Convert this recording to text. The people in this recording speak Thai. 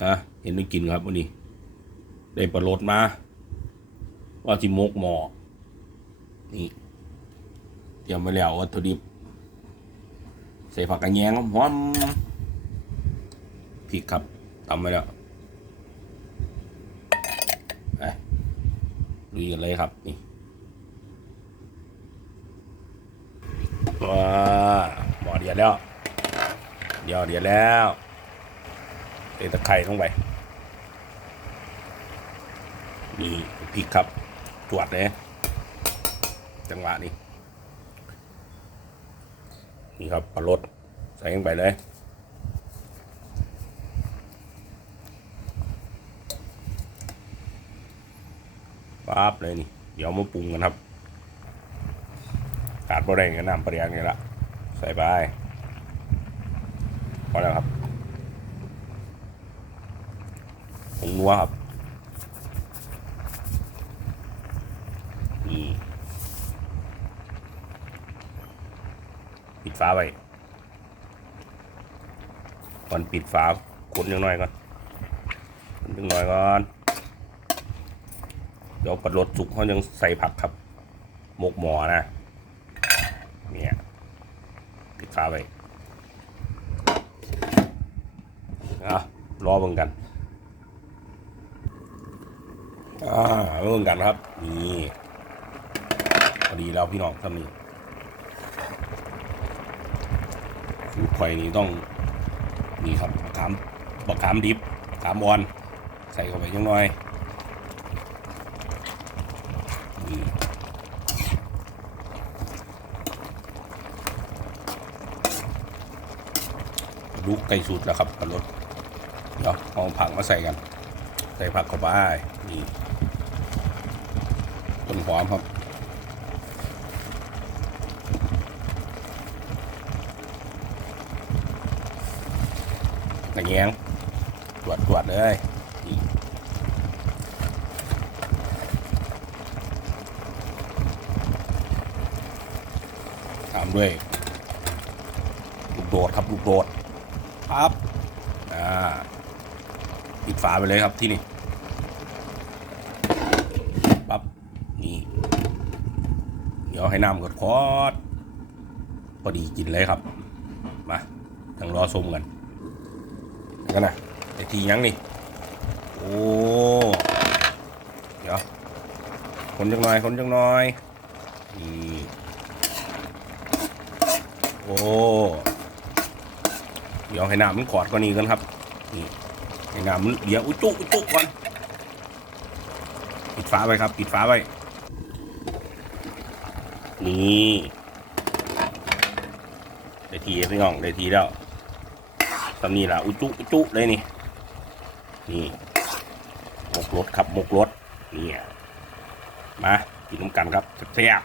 อะเห็นได้กินครับวันนี้ ได้ปลาโลดมา ว่าที่มกหมอนี่เตรียมไว้แล้ววัตถุดิบ ใส่ผักกระแยงหอมพริกครับตำไว้แล้วไปลุยกันเลยครับนี่ว้าหมอเดียดแล้วเดียวเดียดแล้ว ตะตะไคร้ลงไปนี่พริกครับจวดเลยจังหวะนี้นี่ครับปลาลดใส่ลงไปเลยปั๊บเลยนี่ เดี๋ยวมาปรุงกันครับขาดบะไรกับน้ำปลาแดงนี่ละใส่ไปพอแล้วครับ ผงนัวครับนี่ปิดฟ้าไว้ก่อนปิดฝากดยังน้อยก่อนกดยังน้อยก่อน เดี๋ยวปัดรถสุกเขายังใส่ผักครับหมกหมอนะเนี่ยปิดฟ้าไว้อะรอเบิ่งกัน อ่าเบิ่งกันครับ นี่พอดีแล้วพี่น้องทำนี่คือไข่นี่ต้อง นี่ครับขามบักขามดิบขามออนใส่เข้าไปยังน้อยนี่ลูกไก่สุดแล้วครับปลารสเดี๋ยวเอาผักมาใส่กัน ส่ผักเข้าไปนี่ต้นหอมครับตะแยงตรวจตรวจเลยนี่ตามด้วยลูกโดดครับลูกโดดครับ อ่าปิดฝาไปเลยครับที่นี่ ปั๊บ นี่ เดี๋ ยวให้น้ำกดคอดพอดีกินเลยครับ มาทั้งรอชมกันกันนะไอทียังนี่ โอ้ เดี๋ยว คนจังน่อย คนจังน่อย นี่โอ้ เดี๋ยวให้น้ำมันขอดกว่านี้กันครับ นี่ให้น้ำมันเดี๋ยวอุจุอุจจุก่อน ปิดฝาไว้ครับ ปิดฝาไว้ นี่ได้ทีพี่น้องได้ทีแล้วตอนนี้ล่ะอุจุอุจุเลยนี่ นี่หมกรถครับหมกรถนี่มากินน้ำกันครับแซ่บ